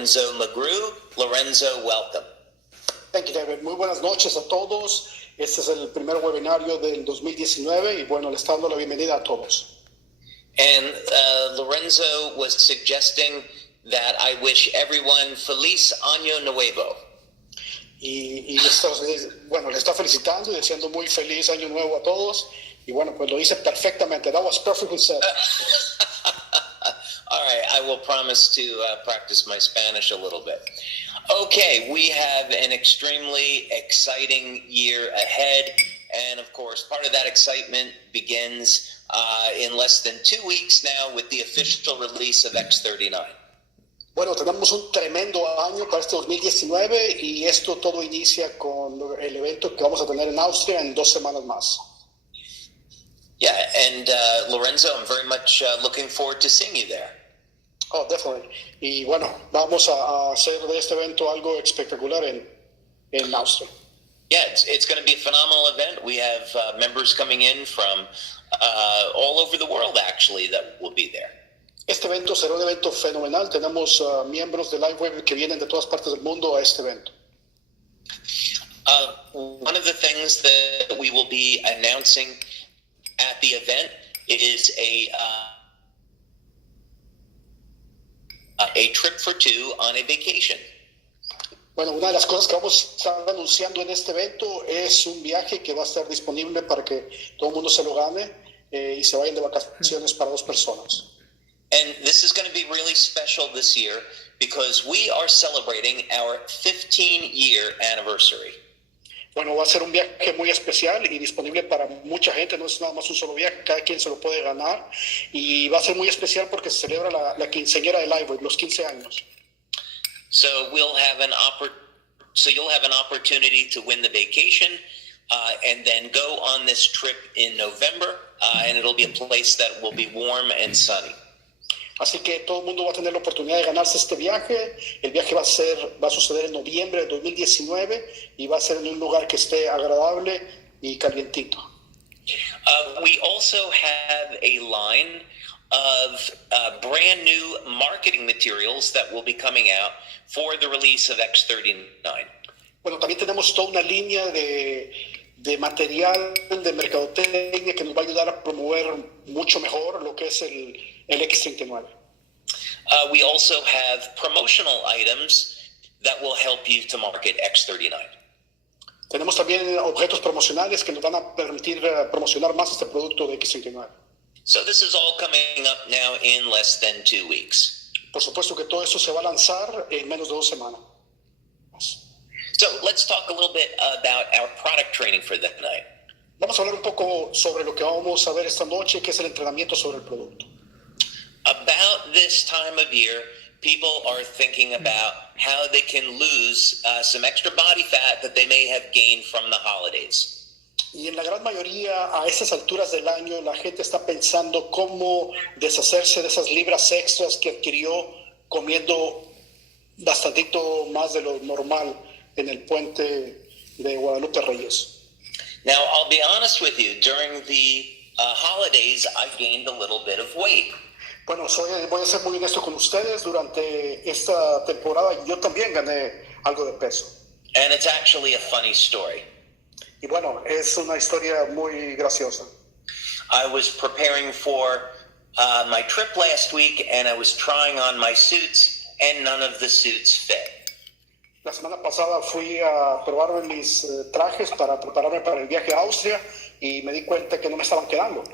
Lorenzo Magru. Lorenzo, welcome. Thank you, David. Muy buenas noches a todos. Este es el primer webinario del 2019 y bueno, le está dando la bienvenida a todos. And Lorenzo was suggesting that I wish everyone Feliz Año Nuevo. Y le está felicitando y deseando muy feliz año nuevo a todos. Y bueno, pues lo dice perfectamente. That was perfectly said. All right, I will promise to practice my Spanish a little bit. Okay, we have an extremely exciting year ahead. And of course, part of that excitement begins in less than 2 weeks now with the official release of X39. Bueno, tenemos un tremendo año para este 2019 y esto todo inicia con el evento que vamos a tener en Austria en 2 semanas más. Yeah, and Lorenzo, I'm very much looking forward to seeing you there. Oh, definitely. Y bueno, vamos a hacer de este evento algo espectacular en Austria. Yeah, it's going to be a phenomenal event. We have members coming in from all over the world, actually, that will be there. Este evento será un evento fenomenal. Tenemos miembros de Lifewave que vienen de todas partes del mundo a este evento. One of the things that we will be announcing at the event is a trip for 2 on a vacation. Bueno, una de las cosas que vamos a estar anunciando en este evento es un viaje que va a estar disponible para que todo el mundo se lo gane y se vayan de vacaciones para 2 personas. And this is going to be really special this year because we are celebrating our 15-year anniversary. Bueno, va a ser un viaje muy especial y disponible para mucha gente, no es nada más un solo viaje, cada quien se lo puede ganar y va a ser muy especial porque se celebra la quinceañera de Lifewave, los 15 años. So you'll have an opportunity to win the vacation and then go on this trip in November and it'll be a place that will be warm and sunny. Así que todo el mundo va a tener la oportunidad de ganarse este viaje. El viaje va a suceder en noviembre de 2019 y va a ser en un lugar que esté agradable y calientito. We also have a line of brand new marketing materials that will be coming out for the release of X39. Bueno, también tenemos toda una línea de material de mercadotecnia que nos va a ayudar a promover mucho mejor lo que es el X39. We also have promotional items that will help you to market X39. Tenemos también objetos promocionales que nos van a permitir promocionar más este producto de X39. So this is all coming up now in less than 2 weeks. Por supuesto que todo eso se va a lanzar en menos de 2 semanas. So let's talk a little bit about our product training for that night. Vamos a hablar un poco sobre lo que vamos a ver esta noche, que es el entrenamiento sobre el producto. About this time of year, people are thinking about how they can lose some extra body fat that they may have gained from the holidays. Y en la gran mayoría, a esas alturas del año, la gente está pensando cómo deshacerse de esas libras extras que adquirió comiendo bastantito más de lo normal en el puente de Guadalupe Reyes. Now, I'll be honest with you. During the holidays, I gained a little bit of weight. Bueno, voy a ser muy honesto con ustedes. Durante esta temporada yo también gané algo de peso. And it's actually a funny story. Y bueno, es una historia muy graciosa. I was preparing for my trip last week, and I was trying on my suits, and none of the suits fit. La semana pasada fui a probarme mis trajes para prepararme para el viaje a Austria y me di cuenta que no me estaban quedando.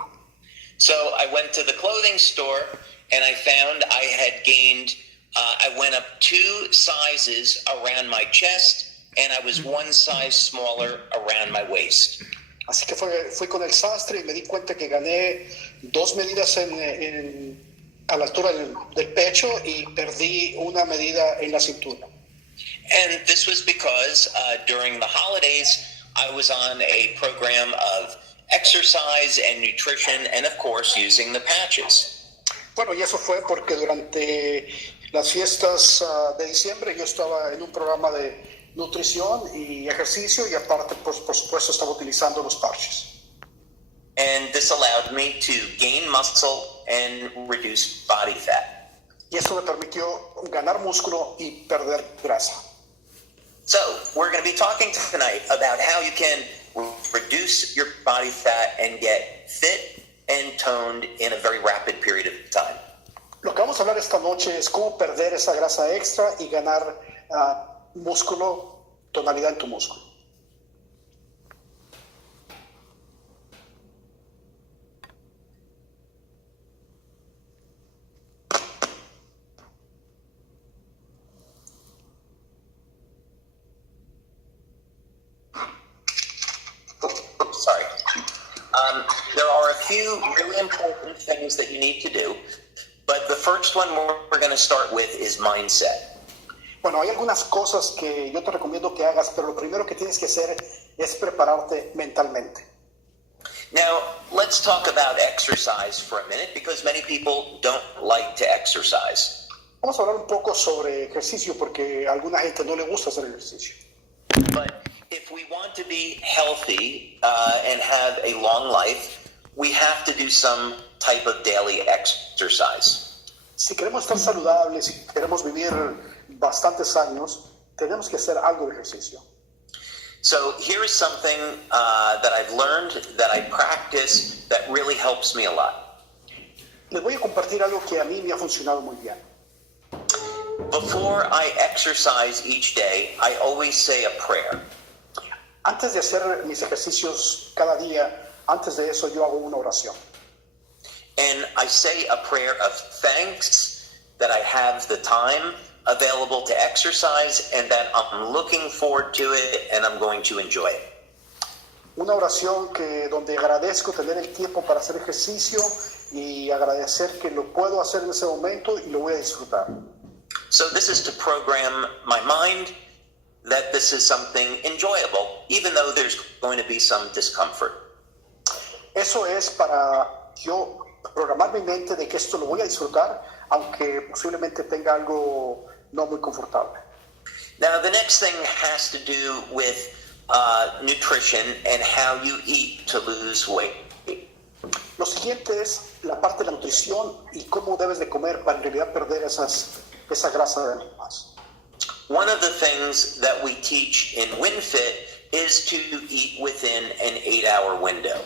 So I went to the clothing store, and I found I had gained, I went up 2 sizes around my chest, and I was 1 size smaller around my waist. Así que fui con el sastre y me di cuenta que gané 2 medidas a la altura del pecho y perdí 1 medida en la cintura. And this was because during the holidays, I was on a program of exercise and nutrition and, of course, using the patches. Bueno, y eso fue porque durante las fiestas de diciembre yo estaba en un programa de nutrición y ejercicio y aparte, pues, por supuesto, estaba utilizando los parches. And this allowed me to gain muscle and reduce body fat. Y eso me permitió ganar músculo y perder grasa. So, we're going to be talking tonight about how you can reduce your body fat and get fit and toned in a very rapid period of time. Lo que vamos a hablar esta noche es cómo perder esa grasa extra y ganar músculo, tonalidad en tu músculo. Sorry. There are a few really important things that you need to do, but the first one we're going to start with is mindset. Bueno, hay algunas cosas que yo te recomiendo que hagas, pero lo primero que tienes que hacer es prepararte mentalmente. Now, let's talk about exercise for a minute, because many people don't like to exercise. Vamos a hablar un poco sobre ejercicio porque a alguna gente no le gusta hacer ejercicio. But if we want to be healthy and have a long life, we have to do some type of daily exercise. Si queremos estar saludables, si queremos vivir bastantes años, tenemos que hacer algo de ejercicio. So here is something that I've learned, that I practice, that really helps me a lot. Les voy a compartir algo que a mí me ha funcionado muy bien. Before I exercise each day, I always say a prayer. Antes de hacer mis ejercicios cada día, antes de eso yo hago una oración. And I say a prayer of thanks that I have the time available to exercise and that I'm looking forward to it and I'm going to enjoy it. Una oración donde agradezco tener el tiempo para hacer ejercicio y agradecer que lo puedo hacer en ese momento y lo voy a disfrutar. So this is to program my mind that this is something enjoyable, even though there's going to be some discomfort. Eso es para yo programar mi mente de que esto lo voy a disfrutar, aunque posiblemente tenga algo no muy confortable. Now, the next thing has to do with nutrition and how you eat to lose weight. Lo siguiente es la parte de la nutrición y cómo debes de comer para en realidad perder esa grasa de más. One of the things that we teach in WinFit is to eat within an 8-hour window.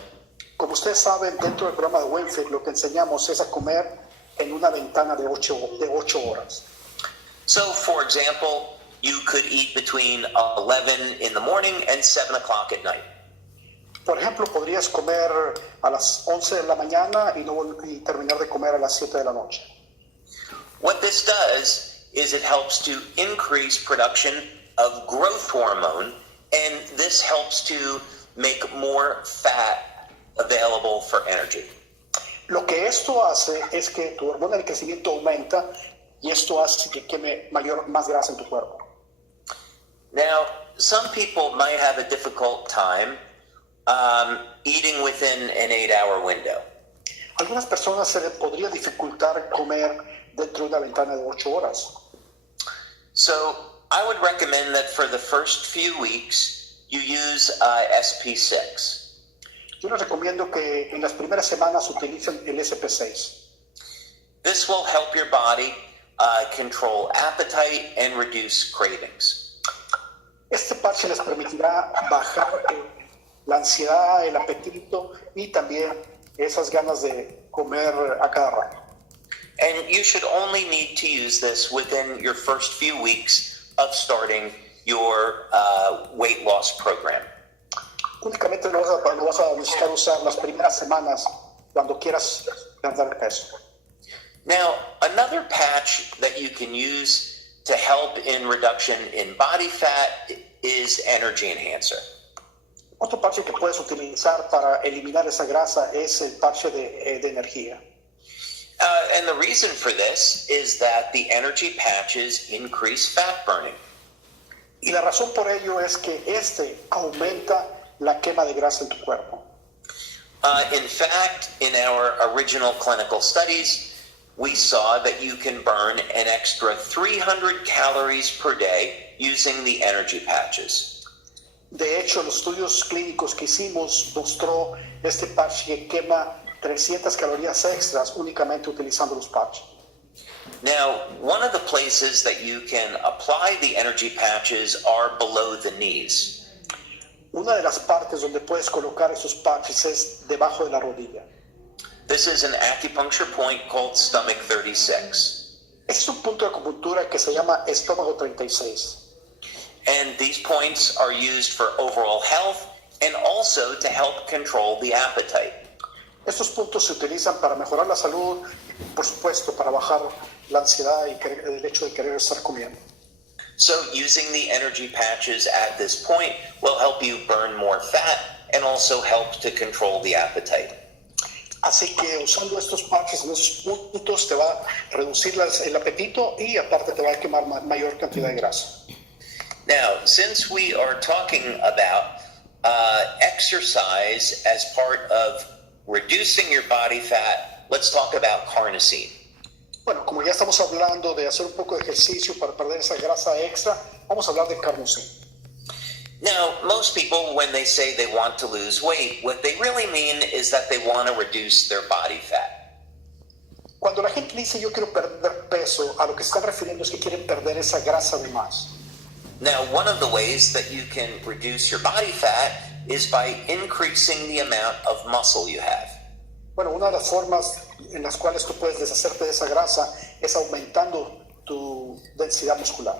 Como ustedes saben, dentro del programa de WinFit lo que enseñamos es a comer en una ventana de 8 horas. So, for example, you could eat between 11 in the morning and 7 o'clock at night. Por ejemplo, podrías comer a las 11 de la mañana y terminar de comer a las 7 de la noche. What this does is it helps to increase production of growth hormone, and this helps to make more fat available for energy. Lo que esto hace es que tu hormona de crecimiento aumenta y esto hace que queme más grasa en tu cuerpo. Now, some people might have a difficult time eating within an 8-hour window. Algunas personas se les podría dificultar comer dentro de una ventana de 8 horas. So, I would recommend that for the first few weeks, you use SP6. Yo les recomiendo que en las primeras semanas utilicen el SP6. This will help your body control appetite and reduce cravings. Este parche les permitirá bajar la ansiedad, el apetito y también esas ganas de comer a cada rato. And you should only need to use this within your first few weeks of starting your weight loss program. Únicamente lo vas a necesitar usar las primeras semanas cuando quieras perder peso. Now, another patch that you can use to help in reduction in body fat is Energy Enhancer. Otro parche que puedes utilizar para eliminar esa grasa es el parche de energía. And the reason for this is that the energy patches increase fat burning. Y la razón por ello es que aumenta la quema de grasa en tu cuerpo. In fact, in our original clinical studies, we saw that you can burn an extra 300 calories per day using the energy patches. De hecho, los estudios clínicos que hicimos mostró este parche que quema 300 calorías extras únicamente utilizando los parches. Now, one of the places that you can apply the energy patches are below the knees. Una de las partes donde puedes colocar esos patches es debajo de la rodilla. This is an acupuncture point called stomach 36. Es un punto de acupuntura que se llama estómago 36. And these points are used for overall health and also to help control the appetite. Estos puntos se utilizan para mejorar la salud, por supuesto, para bajar la ansiedad y el hecho de querer estar comiendo. So using the energy patches at this point will help you burn more fat and also help to control the appetite. Así que usando estos patches en esos puntos te va a reducir el apetito y aparte te va a quemar mayor cantidad de grasa. Now, since we are talking about exercise as part of reducing your body fat, let's talk about carnosine. Bueno, como ya estamos hablando de hacer un poco de ejercicio para perder esa grasa extra, vamos a hablar de carnosine. Now, most people, when they say they want to lose weight, what they really mean is that they want to reduce their body fat. Cuando la gente dice yo quiero perder peso, a lo que están refiriendo es que quieren perder esa grasa de más. Now, one of the ways that you can reduce your body fat is by increasing the amount of muscle you have. Bueno, una de las formas en las cuales tú puedes deshacerte de esa grasa es aumentando tu densidad muscular.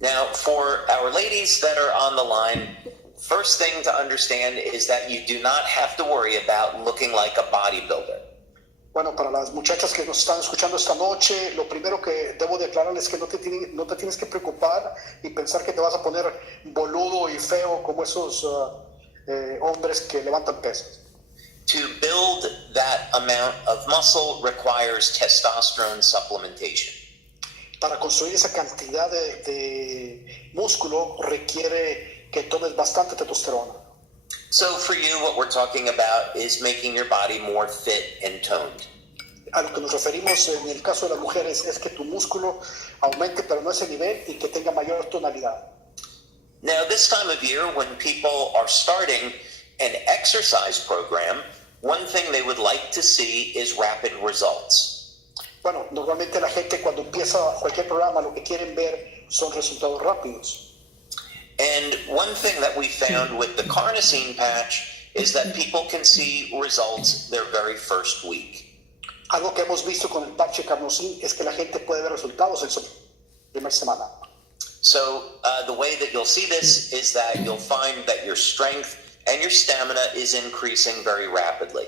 Now, for our ladies that are on the line, first thing to understand is that you do not have to worry about looking like a bodybuilder. Bueno, para las muchachas que nos están escuchando esta noche, lo primero que debo declararles es que no te tienes que preocupar y pensar que te vas a poner boludo y feo como esos hombres que levantan pesas. To build that amount of muscle requires testosterone supplementation. Para construir esa cantidad de músculo requiere que tomes bastante testosterona. So for you, what we're talking about is making your body more fit and toned. A lo que nos referimos en el caso de las mujeres es que tu músculo aumente, pero no ese nivel y que tenga mayor tonalidad. Now, this time of year, when people are starting an exercise program, one thing they would like to see is rapid results. Bueno, normalmente la gente cuando empieza cualquier programa lo que quieren ver son resultados rápidos. And one thing that we found with the carnosine patch is that people can see results their very first week. Algo que hemos visto con el parche carnosine es que la gente puede ver resultados en su primera semana. So the way that you'll see this is that you'll find that your strength and your stamina is increasing very rapidly.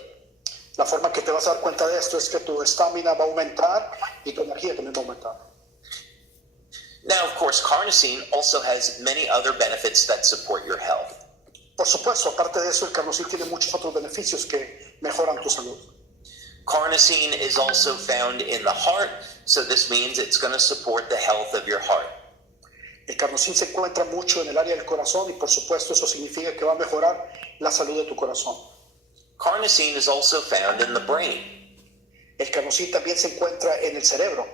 La forma que te vas a dar cuenta de esto es que tu estamina va a aumentar y tu energía también va a aumentar. Now, of course, carnosine also has many other benefits that support your health. Por supuesto, aparte de eso, el carnosine tiene muchos otros beneficios que mejoran tu salud. Carnosine is also found in the heart, so this means it's going to support the health of your heart. El carnosine se encuentra mucho en el área del corazón y por supuesto eso significa que va a mejorar la salud de tu corazón. Carnosine is also found in the brain. El carnosine también se encuentra en el cerebro.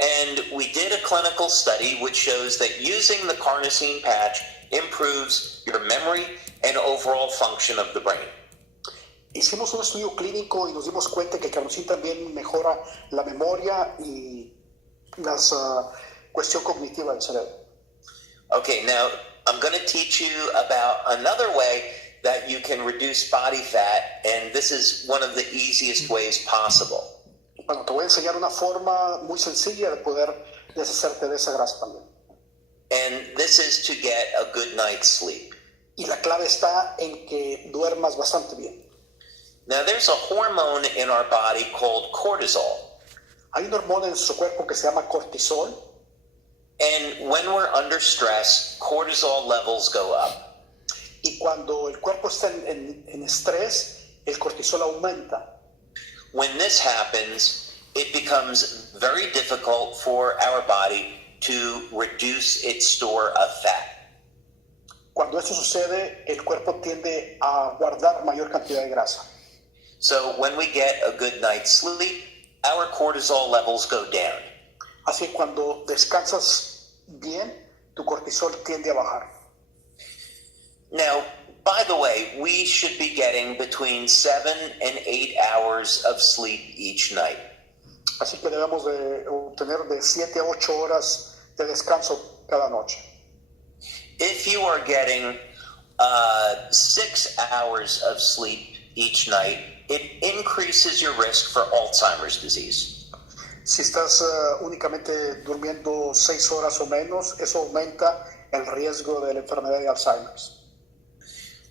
And we did a clinical study which shows that using the carnosine patch improves your memory and overall function of the brain. Hicimos un estudio clínico y nos dimos cuenta que el carnosine también mejora la memoria y la cuestión cognitiva del cerebro. Okay, now I'm going to teach you about another way that you can reduce body fat, and this is one of the easiest ways possible. Bueno, te voy a enseñar una forma muy sencilla de poder deshacerte de esa grasa también. And this is to get a good night's sleep. Y la clave está en que duermas bastante bien. Now, there's a hormone in our body called cortisol. Hay un hormona en nuestro cuerpo que se llama cortisol. And when we're under stress, cortisol levels go up. Y cuando el cuerpo está en estrés, el cortisol aumenta. When this happens, it becomes very difficult for our body to reduce its store of fat. Cuando esto sucede, el cuerpo tiende a guardar mayor cantidad de grasa. So when we get a good night's sleep, our cortisol levels go down. Así que cuando descansas bien, tu cortisol tiende a bajar. Now, by the way, we should be getting between 7 and 8 hours of sleep each night. Así que debemos de obtener de 7 a 8 horas de descanso cada noche. If you are getting 6 hours of sleep each night, it increases your risk for Alzheimer's disease. Si estás únicamente durmiendo 6 horas o menos, eso aumenta el riesgo de la enfermedad de Alzheimer.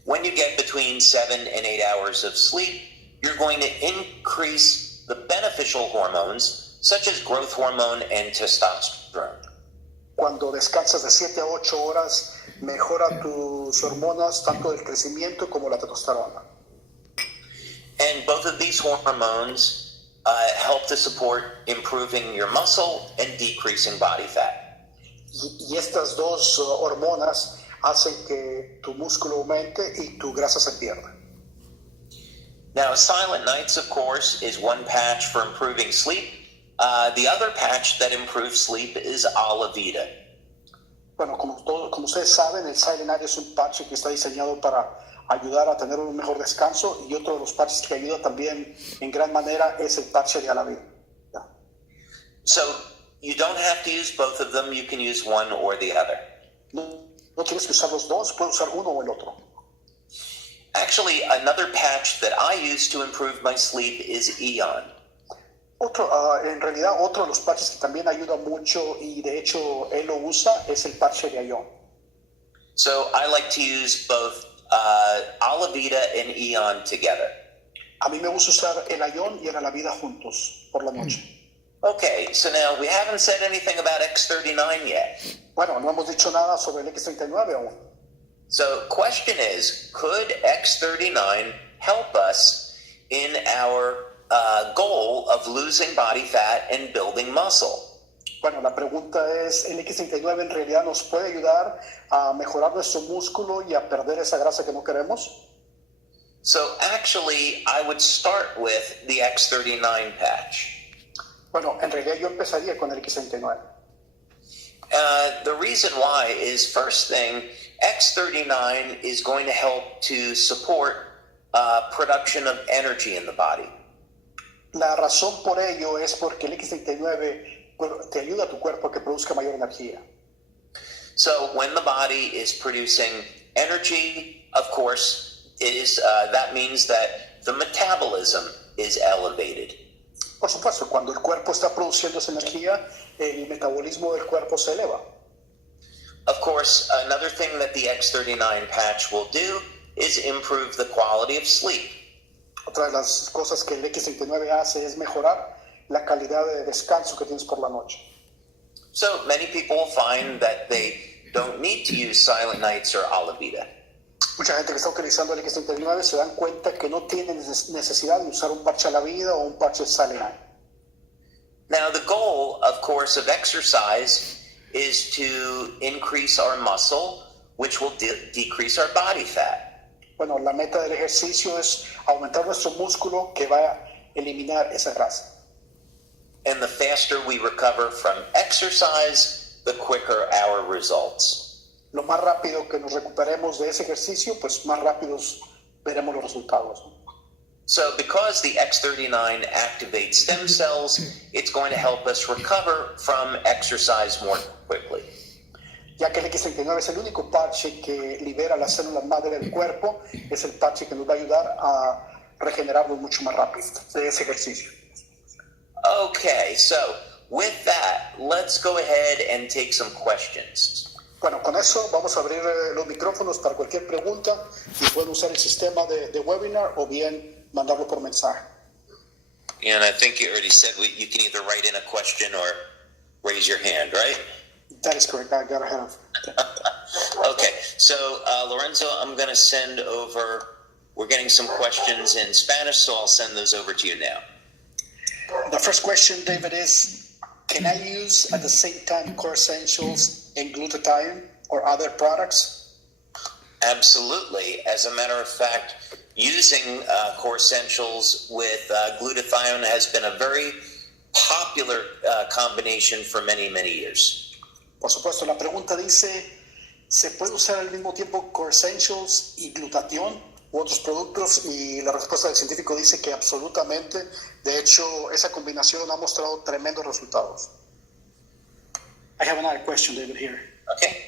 When you get between 7 and 8 hours of sleep, you're going to increase the beneficial hormones, such as growth hormone and testosterone. Cuando descansas de 7 a 8 horas, mejora tus hormonas, tanto del crecimiento como la testosterona. And both of these hormones help to support improving your muscle and decreasing body fat. Y estas dos hormonas hacen que tu músculo aumente y tu grasa se pierda. Now, Silent Nights, of course, is one patch for improving sleep. The other patch that improves sleep is Alavida. Bueno, como ustedes saben, el Silent Night es un parche que está diseñado para ayudar a tener un mejor descanso, y otro de los parches que ayuda también en gran manera es el parche de Alavida. So you don't have to use both of them. You can use one or the other. No tienes que usar los dos, puedes usar uno o el otro. Actually, another patch that I use to improve my sleep is Eon. En realidad, otro de los parches que también ayuda mucho, y de hecho él lo usa, es el parche de Ion. So I like to use both Alavida and Eon together. A mí me gusta usar el Ion y el Alavida juntos por la noche. Okay, so now we haven't said anything about X39 yet. Bueno, no hemos dicho nada sobre el X39 aún. So question is, could X39 help us in our goal of losing body fat and building muscle? Bueno, la pregunta es, ¿el X39 en realidad nos puede ayudar a mejorar nuestro músculo y a perder esa grasa que no queremos? So actually, I would start with the X39 patch. Bueno, en realidad yo empezaría con el X39. The reason why is, first thing, X39 is going to help to support production of energy in the body. La razón por ello es porque el X39 te ayuda a tu cuerpo a que produzca mayor energía. So when the body is producing energy, of course, that means that the metabolism is elevated. Por supuesto, cuando el cuerpo está produciendo esa energía, el metabolismo del cuerpo se eleva. Of course, another thing that the X39 patch will do is improve the quality of sleep. Otra de las cosas que el X39 hace es mejorar la calidad de descanso que tienes por la noche. So many people find that they don't need to use Silent Nights or Alavida. Mucha gente que está utilizando el X39 se dan cuenta que no tienen necesidad de usar un parche a la vida o un parche Silent Night. Now, the goal, of course, of exercise is to increase our muscle, which will decrease our body fat. Bueno, la meta del ejercicio es aumentar nuestro músculo, que va a eliminar esa grasa. And the faster we recover from exercise, the quicker our results. Lo más rápido que nos recuperemos de ese ejercicio, pues más rápidos veremos los resultados. So because the X39 activates stem cells, it's going to help us recover from exercise more quickly. Ya que el X39 es el único parche que libera las células madre del cuerpo, es el parche que nos va a ayudar a regenerarnos mucho más rápido de ese ejercicio. Okay, so with that, let's go ahead and take some questions. Bueno, con eso vamos a abrir los micrófonos para cualquier pregunta, y pueden usar el sistema de webinar o bien mandarlo por mensaje. And I think you already said you can either write in a question or raise your hand, right? That is correct. I got ahead of it. Okay, so Lorenzo, I'm going to send over, we're getting some questions in Spanish, so I'll send those over to you now. The first question, David, is, can I use at the same time Core Essentials and glutathione or other products? Absolutely. As a matter of fact, using Core Essentials with glutathione has been a very popular combination for many, many years. Por supuesto, la pregunta dice, ¿se puede usar al mismo tiempo Core Essentials y glutathione u otros productos, y la respuesta del científico dice que absolutamente. De hecho, esa combinación ha mostrado tremendos resultados. I have another question, David, here. Okay.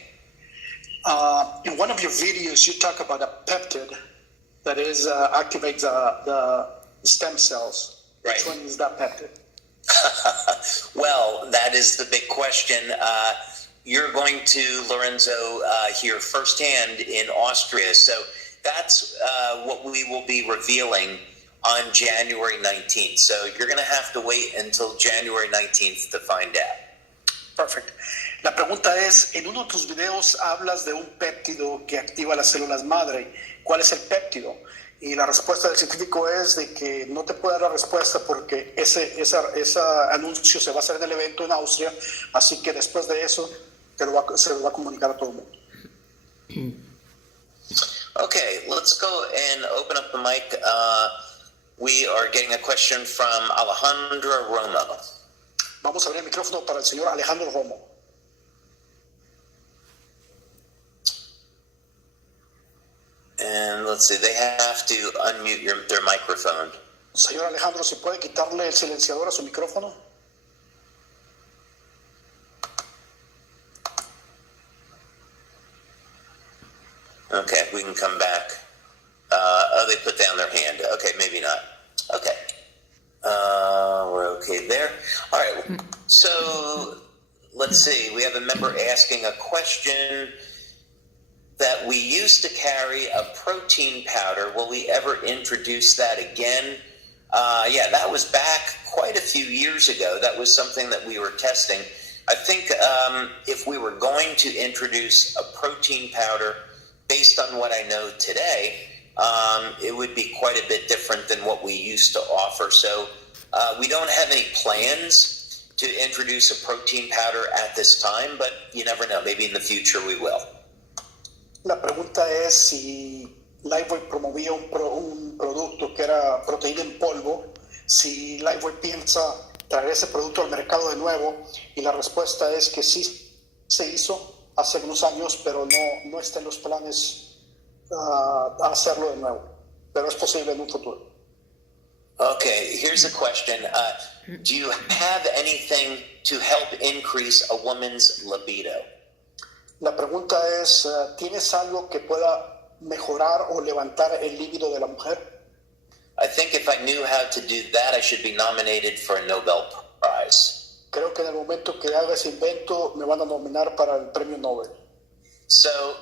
In one of your videos, you talk about a peptide that activates the stem cells. Right. Which one is that peptide? Well, that is the big question. You're going to, Lorenzo, hear firsthand in Austria. So that's what we will be revealing on January 19th. So you're going to have to wait until January 19th to find out. Perfect. La pregunta es, en uno de tus videos hablas de un péptido que activa las células madre. ¿Cuál es el péptido? Y la respuesta del científico es de que no te puede dar la respuesta porque ese anuncio se va a hacer en el evento en Austria, así que después de eso se lo va a comunicar a todo el mundo. Okay, let's go and open up the mic. We are getting a question from Alejandro Romo. Vamos a abrir el micrófono para el señor Alejandro Romo. And let's see, they have to unmute their microphone. Señor Alejandro, ¿se puede quitarle el silenciador a su micrófono? Okay, we can come back. They put down their hand. Okay, maybe not. Okay. We're okay there. All right, so let's see. We have a member asking a question that we used to carry a protein powder. Will we ever introduce that again? Yeah, that was back quite a few years ago. That was something that we were testing. I think if we were going to introduce a protein powder, based on what I know today, it would be quite a bit different than what we used to offer. So we don't have any plans to introduce a protein powder at this time, but you never know. Maybe in the future we will. La pregunta es si Lifewave promovía un producto que era proteína en polvo, si Lifewave piensa traer ese producto al mercado de nuevo, y la respuesta es que sí se hizo hace unos años, pero no está en los planes hacerlo de nuevo, pero es posible en un futuro. Okay, here's a question. Do you have anything to help increase a woman's libido? La pregunta es, ¿tienes algo que pueda mejorar o levantar el líbido de la mujer? I think if I knew how to do that, I should be nominated for a Nobel Prize. Creo que en el momento que haga ese invento me van a nominar para el premio Nobel. So,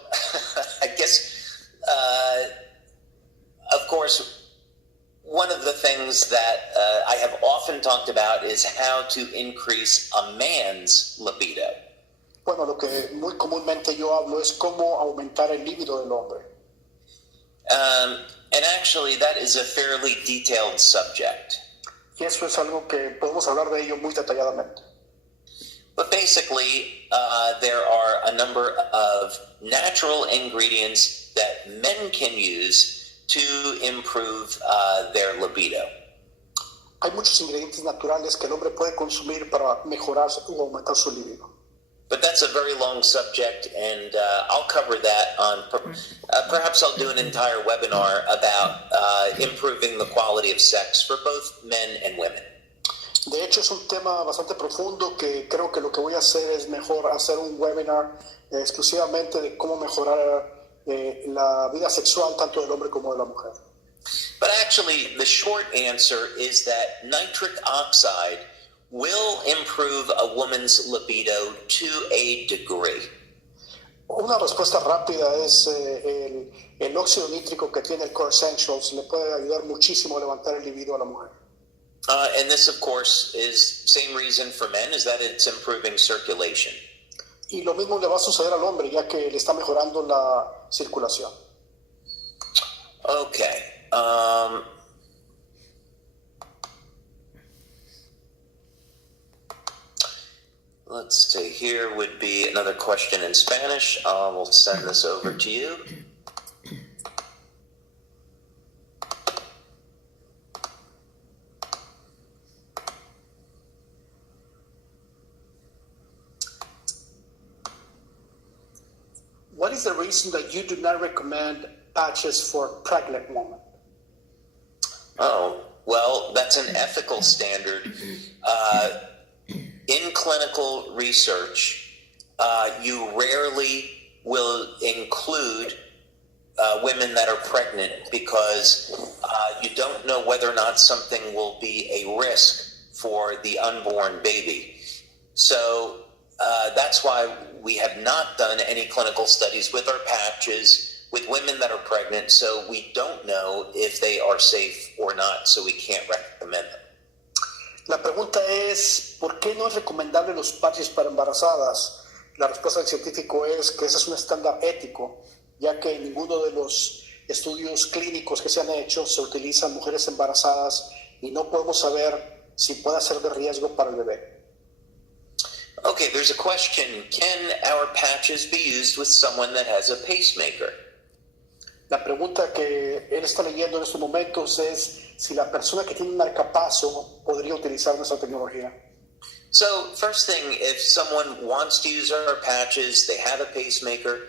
I guess, of course, one of the things that I have often talked about is how to increase a man's libido. Bueno, lo que muy comúnmente yo hablo es cómo aumentar el líbido del hombre. And actually, that is a fairly detailed subject. Y eso es algo que podemos hablar de ello muy detalladamente. But basically, there are a number of natural ingredients that men can use to improve their libido. Hay muchos ingredientes naturales que el hombre puede consumir para mejorar o aumentar su líbido. But that's a very long subject, and I'll cover that on. Perhaps I'll do an entire webinar about improving the quality of sex for both men and women. De hecho, es un tema bastante profundo que creo que lo que voy a hacer es mejor hacer un webinar exclusivamente de cómo mejorar la vida sexual tanto del hombre como de la mujer. But actually, the short answer is that nitric oxide will improve a woman's libido to a degree. Una respuesta rápida es el óxido nítrico que tiene el Core Essentials le puede ayudar muchísimo a levantar el libido a la mujer. And this, of course, is same reason for men, is that it's improving circulation. Y lo mismo le va a suceder al hombre, ya que le está mejorando la circulación. Okay. Let's see, here would be another question in Spanish. We'll send this over to you. What is the reason that you do not recommend patches for pregnant women? Oh, well, that's an ethical standard. In clinical research, you rarely will include women that are pregnant because you don't know whether or not something will be a risk for the unborn baby. So that's why we have not done any clinical studies with our patches with women that are pregnant, so we don't know if they are safe or not, so we can't recommend them. La pregunta es, ¿por qué no es recomendable los patches para embarazadas? La respuesta del científico es que ese es un estándar ético, ya que en ninguno de los estudios clínicos que se han hecho se utilizan mujeres embarazadas y no podemos saber si puede ser de riesgo para el bebé. Okay, there's a question. Can our patches be used with someone that has a pacemaker? La pregunta que él está leyendo en estos momentos es si la persona que tiene un marcapaso podría utilizar nuestra tecnología. So, first thing, if someone wants to use our patches, they have a pacemaker,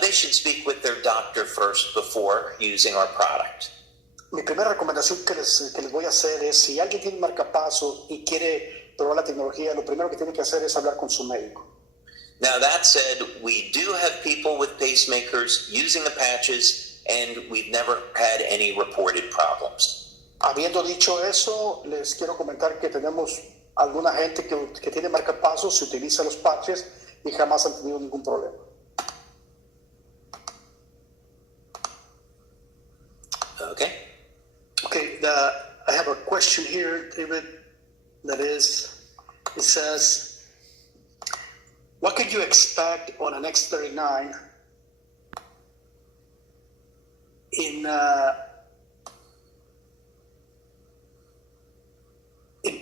they should speak with their doctor first before using our product. Mi primera recomendación que les voy a hacer es, si alguien tiene un marcapaso y quiere probar la tecnología, lo primero que tiene que hacer es hablar con su médico. Now, that said, we do have people with pacemakers using the patches, and we've never had any reported problems. Habiendo dicho eso, les quiero comentar que tenemos alguna gente que tiene marcapasos, se utiliza los patches y jamás han tenido ningún problema. Okay. Okay, I have a question here, David, it says, what could you expect on an X39 in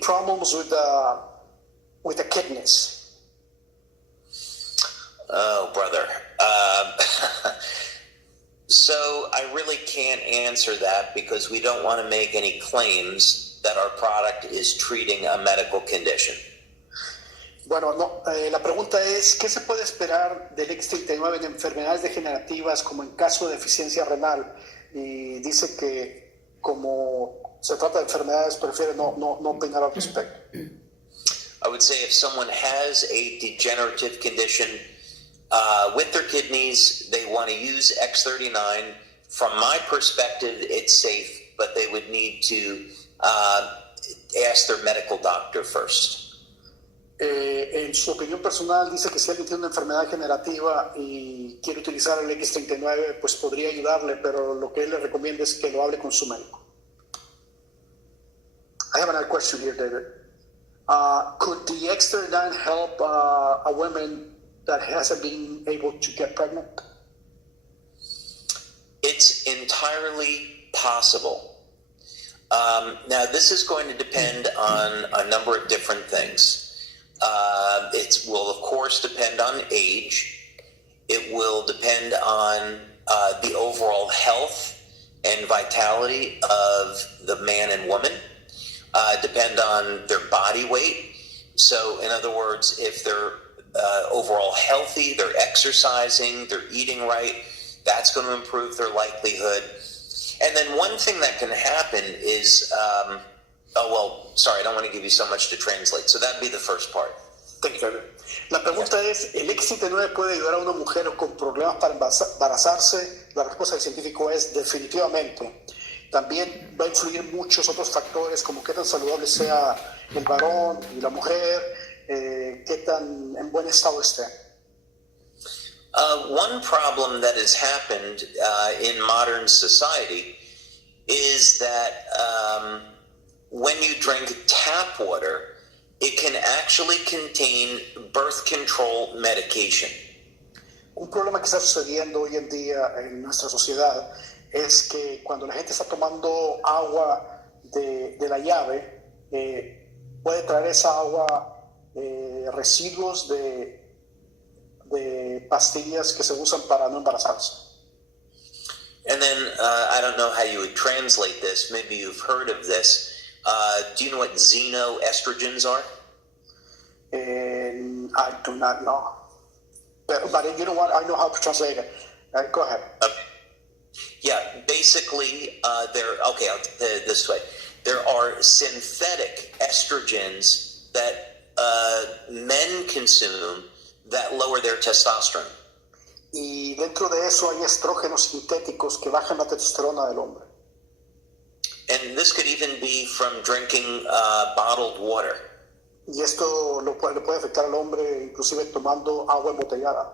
problems with the kidneys? Oh, brother. So I really can't answer that because we don't want to make any claims that our product is treating a medical condition. Bueno, no, la pregunta es, ¿qué se puede esperar del X39 en enfermedades degenerativas como en caso de deficiencia renal? Y dice que como se trata de enfermedades, prefiere no opinar al respecto. I would say if someone has a degenerative condition with their kidneys, they want to use X39. From my perspective, it's safe, but they would need to ask their medical doctor first. En su opinión personal dice que si alguien tiene una enfermedad degenerativa y quiere utilizar el X39, pues podría ayudarle, pero lo que él le recomienda es que lo hable con su médico. I have another question here, David. Could the X39 help a woman that hasn't been able to get pregnant? It's entirely possible. Now, this is going to depend on a number of different things. It will, of course, depend on age. It will depend on the overall health and vitality of the man and woman. Depend on their body weight. So, in other words, if they're overall healthy, they're exercising, they're eating right, that's going to improve their likelihood. And then one thing that can happen is, I don't want to give you so much to translate. So that'd be the first part. Thank you, David. La pregunta es, ¿el X39 puede ayudar a una mujer con problemas para embarazarse? La respuesta del científico es definitivamente. También va a influir muchos otros factores, como qué tan saludable sea el varón y la mujer, qué tan en buen estado esté. One problem that has happened in modern society is that when you drink tap water, it can actually contain birth control medication. Un problema que está sucediendo hoy en día en nuestra sociedad es que cuando la gente está tomando agua de la llave, puede traer esa agua residuos de pastillas que se usan para no embarazarse. And then, I don't know how you would translate this. Maybe you've heard of this. Do you know what xenoestrogens are? I do not know. But you know what? I know how to translate it. Go ahead. Okay. Yeah, basically, I'll this way. There are synthetic estrogens that men consume that lower their testosterone. Y dentro de eso hay estrógenos sintéticos que bajan la testosterona del hombre. And this could even be from drinking bottled water. Y esto le puede afectar al hombre inclusive tomando agua embotellada.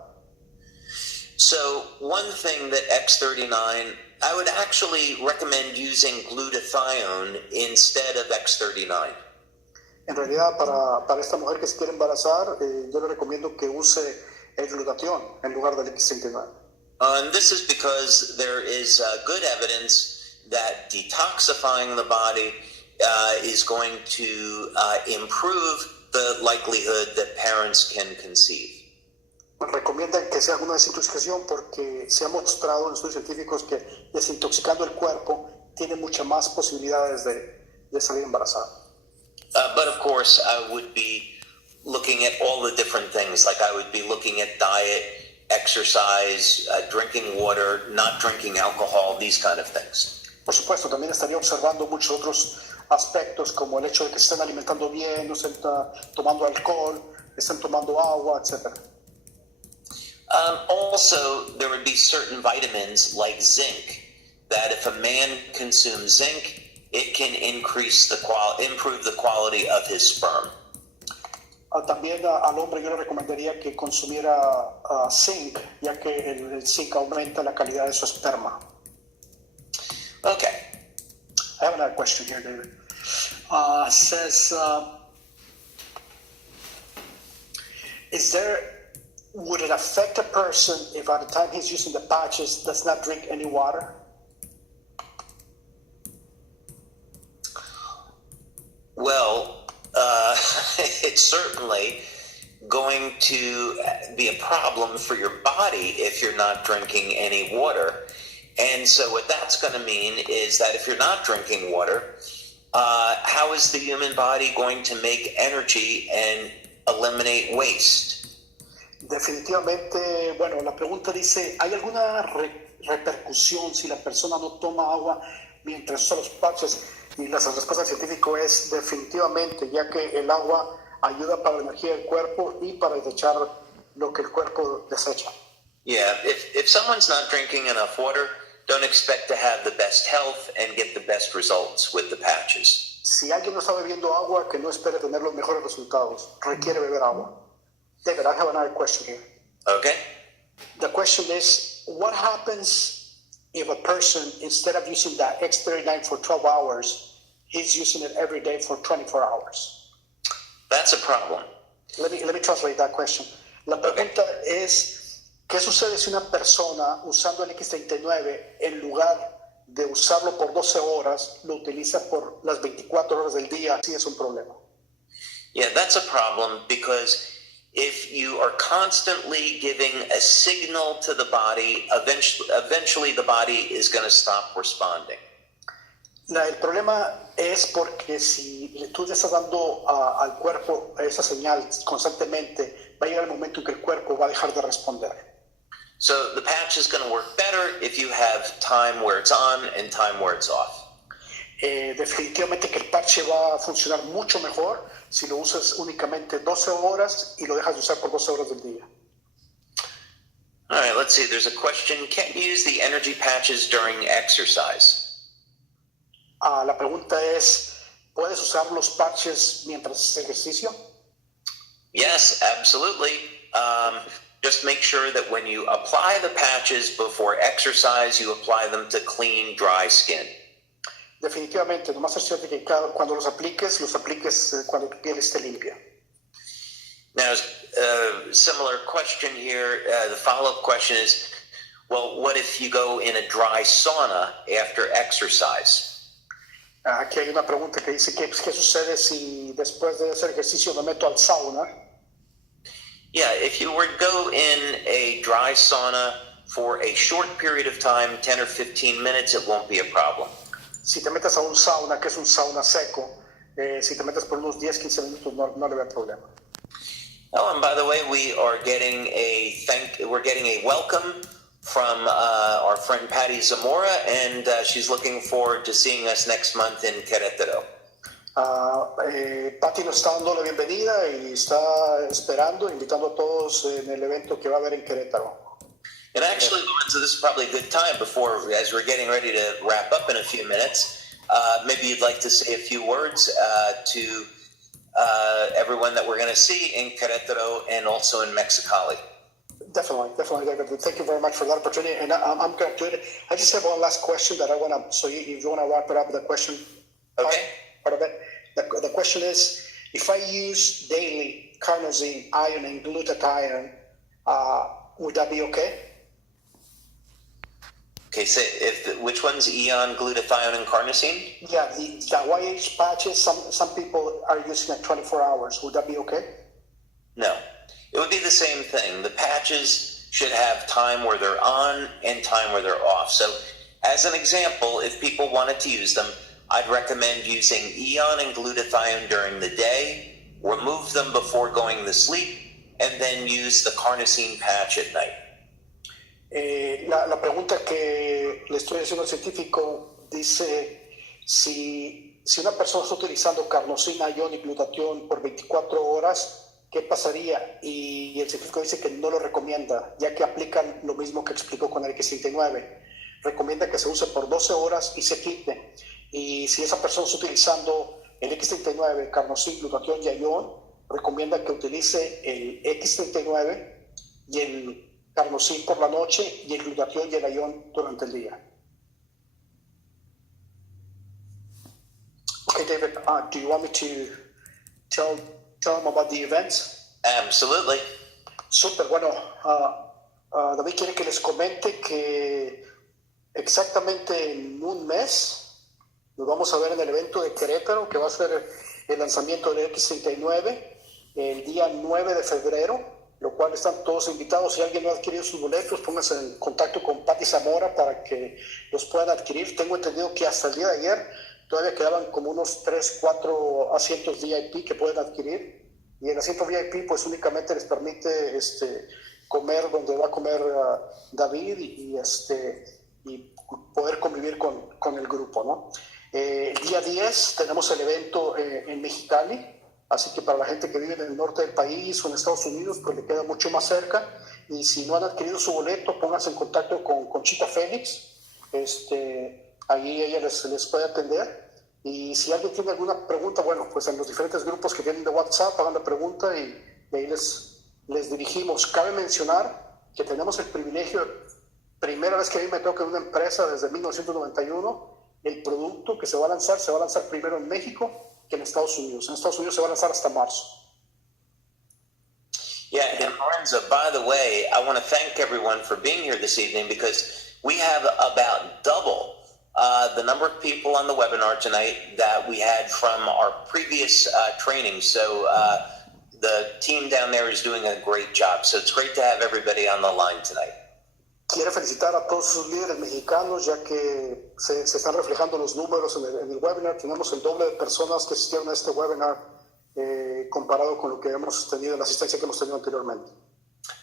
So one thing that X39, I would actually recommend using glutathione instead of X39. En realidad, para esta mujer que se quiere embarazar, yo le recomiendo que use el glutatión en lugar del X39. And this is because there is good evidence that detoxifying the body is going to improve the likelihood that parents can conceive. Recomiendan que se haga una desintoxicación porque se ha mostrado en estudios científicos que desintoxicando el cuerpo tiene muchas más posibilidades de salir embarazada. But of course, I would be looking at all the different things. Like I would be looking at diet, exercise, drinking water, not drinking alcohol, these kind of things. Por supuesto, también estaría observando muchos otros aspectos como el hecho de que se estén alimentando bien, no estén tomando alcohol, estén tomando agua, etc. Also, there would be certain vitamins like zinc that if a man consumes zinc, it can improve the quality of his sperm. También al hombre yo le recomendaría que consumiera zinc, ya que el zinc aumenta la calidad de su esperma. Okay. I have another question here, David. Says, would it affect a person if at the time he's using the patches does not drink any water? Well, it's certainly going to be a problem for your body if you're not drinking any water. And so what that's going to mean is that if you're not drinking water, how is the human body going to make energy and eliminate waste? Definitivamente, bueno, la pregunta dice, ¿hay alguna repercusión si la persona no toma agua mientras usa los patches? Y la respuesta del científico es definitivamente, ya que el agua ayuda para la energía del cuerpo y para desechar lo que el cuerpo desecha. Yeah, if someone's not drinking enough water, don't expect to have the best health and get the best results with the patches. Si alguien no está bebiendo agua, que no espere tener los mejores resultados. Requiere beber agua. David, I have another question here. Okay. The question is, what happens if a person, instead of using the X39 for 12 hours, he's using it every day for 24 hours? That's a problem. Let me translate that question. La pregunta es, ¿qué sucede si una persona usando el X39 en lugar de usarlo por 12 horas, lo utiliza por las 24 horas del día? Sí es un problema. Yeah, that's a problem because if you are constantly giving a signal to the body, eventually the body is going to stop responding. El problema es porque si tú le estás dando al cuerpo esa señal constantemente, va a llegar el momento en que el cuerpo va a dejar de responder. So the patch is going to work better if you have time where it's on and time where it's off. Definitivamente que el parche va a funcionar mucho mejor si lo usas únicamente 12 horas y lo dejas de usar por 12 horas del día. All right, let's see. There's a question. Can you use the energy patches during exercise? La pregunta es, ¿puedes usar los parches mientras haces ejercicio? Yes, absolutely. Just make sure that when you apply the patches before exercise, you apply them to clean, dry skin. Definitivamente, nomás asegúrate que cuando los apliques cuando tu piel esté limpia. Now, similar question here. The follow-up question is, well, what if you go in a dry sauna after exercise? Aquí hay una pregunta que dice, ¿qué sucede si después de hacer ejercicio me meto al sauna? Yeah, if you were to go in a dry sauna for a short period of time, 10 or 15 minutes, it won't be a problem. Si te metes a un sauna, que es un sauna seco, si te metes por unos 10-15 minutos, no le veo problema. Oh, and by the way, we're getting a welcome from our friend Patty Zamora, and she's looking forward to seeing us next month in Querétaro. Patty nos está dando la bienvenida y está esperando, invitando a todos en el evento que va a haber en Querétaro. And actually, Lorenzo, this is probably a good time before, as we're getting ready to wrap up in a few minutes, maybe you'd like to say a few words to everyone that we're going to see in Querétaro and also in Mexicali. Definitely, David. Thank you very much for that opportunity. And I'm going to do it. I just have one last question that I want to, so if you want to wrap it up, the question. Okay. Part of it. The question is, if I use daily carnosine, iron, and glutathione, would that be okay? Okay, so which one's Eon, glutathione, and carnosine? Yeah, the YH patches, some people are using it 24 hours. Would that be okay? No. It would be the same thing. The patches should have time where they're on and time where they're off. So, as an example, if people wanted to use them, I'd recommend using Eon and glutathione during the day, remove them before going to sleep, and then use the carnosine patch at night. La pregunta que le estoy haciendo al científico dice, si una persona está utilizando carnosina, ion y glutatión por 24 horas, ¿qué pasaría? Y el científico dice que no lo recomienda, ya que aplican lo mismo que explicó con el X39. Recomienda que se use por 12 horas y se quite. Y si esa persona está utilizando el X39, carnosina, glutatión y ion, recomienda que utilice el X39 y el carnosine por la noche y el glutatión y el ion durante el día. Okay, David, do you want me to tell them about the events? Absolutely. Súper, bueno, David quiere que les comente que exactamente en un mes nos vamos a ver en el evento de Querétaro, que va a ser el lanzamiento del X39 el día 9 de febrero, lo cual están todos invitados. Si alguien no ha adquirido sus boletos, pónganse en contacto con Patty Zamora para que los puedan adquirir. Tengo entendido que hasta el día de ayer todavía quedaban como unos 3-4 asientos VIP que pueden adquirir. Y el asiento VIP pues únicamente les permite comer donde va a comer David y poder convivir con el grupo, ¿no? El día 10 tenemos el evento en Mexicali. Así que para la gente que vive en el norte del país o en Estados Unidos, pues le queda mucho más cerca. Y si no han adquirido su boleto, pónganse en contacto con Conchita Félix. Ahí ella les puede atender. Y si alguien tiene alguna pregunta, bueno, pues en los diferentes grupos que tienen de WhatsApp, hagan la pregunta y ahí les dirigimos. Cabe mencionar que tenemos el privilegio, primera vez que a mí me toca en una empresa desde 1991, el producto que se va a lanzar primero en México que en Estados Unidos. En Estados Unidos se va a lanzar hasta marzo. Yeah, and Lorenzo, by the way, I want to thank everyone for being here this evening because we have about double the number of people on the webinar tonight that we had from our previous training. So the team down there is doing a great job. So it's great to have everybody on the line tonight. Quiero felicitar a todos sus líderes mexicanos, ya que se están reflejando los números en el webinar. Tenemos el doble de personas que asistieron a este webinar comparado con lo que hemos tenido, la asistencia que hemos tenido anteriormente.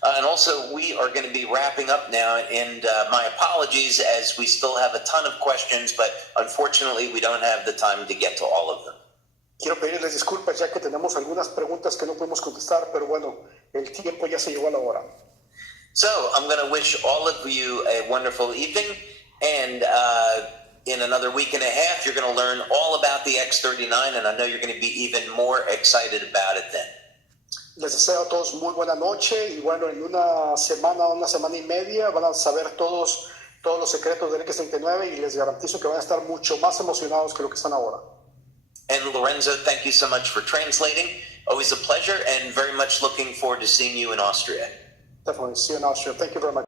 And also, we are going to be wrapping up now, and my apologies as we still have a ton of questions, but unfortunately we don't have the time to get to all of them. Quiero pedirles disculpas ya que tenemos algunas preguntas que no podemos contestar, pero bueno, el tiempo ya se llegó a la hora. So I'm going to wish all of you a wonderful evening, and in another week and a half, you're going to learn all about the X39, and I know you're going to be even more excited about it then. Les deseo a todos muy buena noche, y bueno, en una semana y media van a saber todos los secretos del X39 y les garantizo que van a estar mucho más emocionados que lo que están ahora. And Lorenzo, thank you so much for translating. Always a pleasure, and very much looking forward to seeing you in Austria. Definitely. See you in Austria. Thank you very much.